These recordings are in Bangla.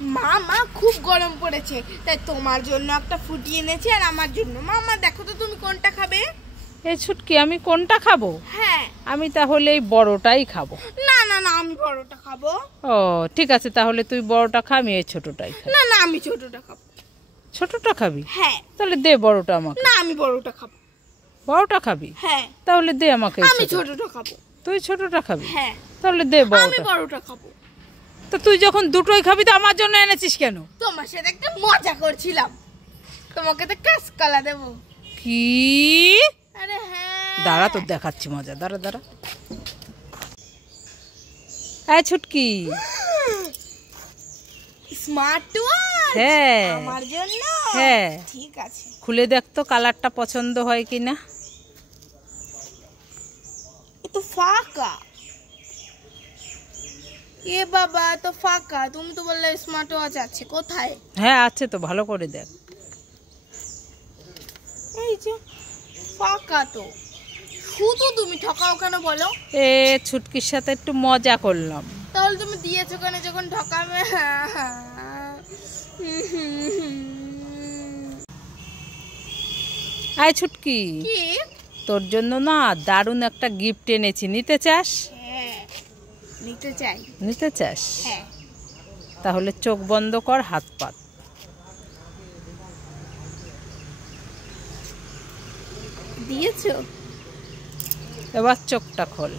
মামা খুব গরম পড়েছে, তাই তোমার জন্য একটা ফুটি এনেছি আর আমার জন্য। মামা দেখো তো তুমি কোনটা খাবে? এই ছুটকি, আমি কোনটা খাবো? হ্যাঁ, আমি তাহলে এই বড়টাই খাবো। না না না, আমি বড়টা খাবো। ও ঠিক আছে, তাহলে তুই বড়টা খা, আমি এই ছোটটাই খাই। না না, আমি ছোটটা খাবো। ছোটটা খাবি? হ্যাঁ। তাহলে দে বড়টা আমাকে। না, আমি বড়টা খাবো। বড়টা খাবি? হ্যাঁ। তাহলে দে আমাকে। আমি ছোটটা খাবো। তুই ছোটটা খাবি? হ্যাঁ। তাহলে দে আমি বড়টা। বড়টা খাবো। তো তুই যখন দুটোই খাবি তো আমার জন্য এনেছিস কেন? তোমার সাথে একটা মজা করছিলাম, তোমাকে তো কাঁচকলা দেবো। কি? আরে হ্যাঁ, দাঁড়া, তোর দেখাচ্ছি মজা, দাঁড়া দাঁড়া। এই ছুটকি, স্মার্ট ওয়াচ? হ্যাঁ। আমার জন্য? হ্যাঁ। ঠিক আছে, খুলে দেখ তো কালারটা পছন্দ হয় কিনা। এ তো ফাঁকা। এ বাবা, তো ফাঁকা। তুমি তো বললে স্মার্ট ওয়াচ আছে, কোথায়? হ্যাঁ আছে তো, ভালো করে দেখ। এই যে ফাঁকা তো। শুধু তুমি ঠকাও কেন বলো? এ ছুটকির সাথে একটু মজা করলাম। তাহলে তুমি দিয়েছো কেন যখন ঠকাবে? আয় ছুটকি, কি? তোর জন্য না দারুণ একটা গিফট এনেছি, নিতে চাস? হ্যাঁ, নিতে চাই। নিতে চাস? হ্যাঁ। তাহলে চোখ বন্ধ কর, হাত পাত। দিয়েছো? এবার চোখটা খোল।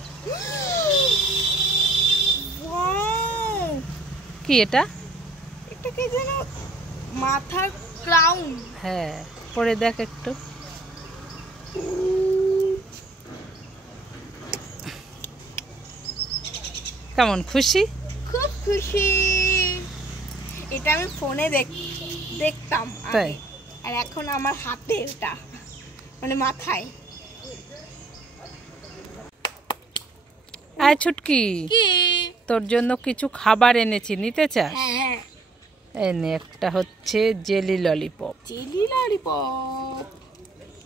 ওয়াও! কি এটা? এটা কি যেন মাথার ক্রাউন। হ্যাঁ, পরে দেখ একটু। কেমন খুশি? খুব খুশি। এটা আমি ফোনে দেখতাম আগে। তাই? আর এখন আমার হাতে, এটা মানে মাথায়। আয় ছুটকি, কি? তোর জন্য কিছু খাবার এনেছি, নিতে চাস? হ্যাঁ। এনে একটা হচ্ছে জেলি ললিপপ, জেলি ললিপপ।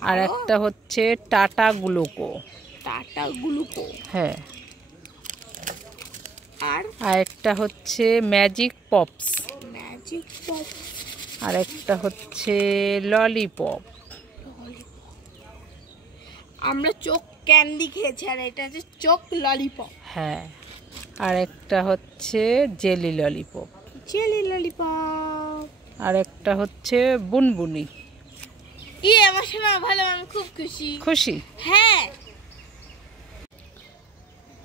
আর একটা হচ্ছে টাটা গ্লুকো। Tata Gluco. হ্যাঁ। আর আর একটা হচ্ছে ম্যাজিক পপস। Magic pop. আর একটা হচ্ছে ললিপপ। আমরা চোখ ক্যান্ডি খেয়েছি, আর এটা হচ্ছে চোখ ললিপপ। হ্যাঁ। আর একটা হচ্ছে জেলি ললিপপ। Jelly lollipop. আর একটা হচ্ছে বুনবুনি। আমার শোনা ভালো, আমি খুব খুশি। খুশি? হ্যাঁ।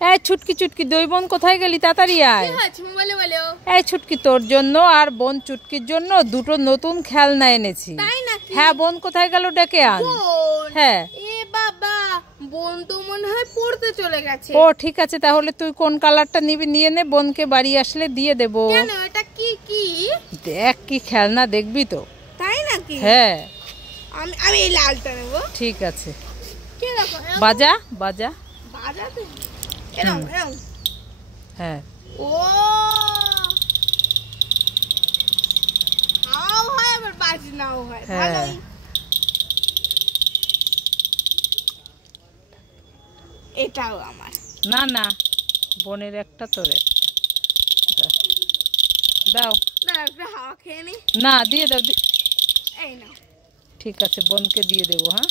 এই ছুটকি ছুটকি, দুই বোন কোথায় গেলি? তাড়াতাড়ি আয়। কি হয়েছে মোবাইলে বলো? এই ছুটকি, তোর জন্য আর বোন চুটকির জন্য দুটো নতুন খেলনা এনেছি। তাই নাকি? হ্যাঁ, বোন কোথায় গেল ডেকে আন। বোন? হ্যাঁ। এ বাবা, বোন তো মনে হয় পড়তে চলে গেছে। ও ঠিক আছে, তাহলে তুই কোন কালারটা নিবি নিয়ে নে, বোনকে বাড়ি আসলে দিয়ে দেবো। কেন, এটা কি? কি দেখ কি খেলনা, দেখবি তো? তাই নাকি? হ্যাঁ। আমি এই লালটা নেব। ঠিক আছে, কি রকম? বাজা বাজা। বাজাতে এরকম এরকম? হ্যাঁ। ও, হাওয়াও হয় আবার বাজনাও হয়। হ্যাঁ। ভালোই। এটাও আমার। না না, বোনের একটা, তোর একটা। দাও। না, একটা হাওয়া খেয়ে নি। না, দিয়ে দাও। এই নাও। ঠিক আছে, বোনকে দিয়ে দেবো। হ্যাঁ।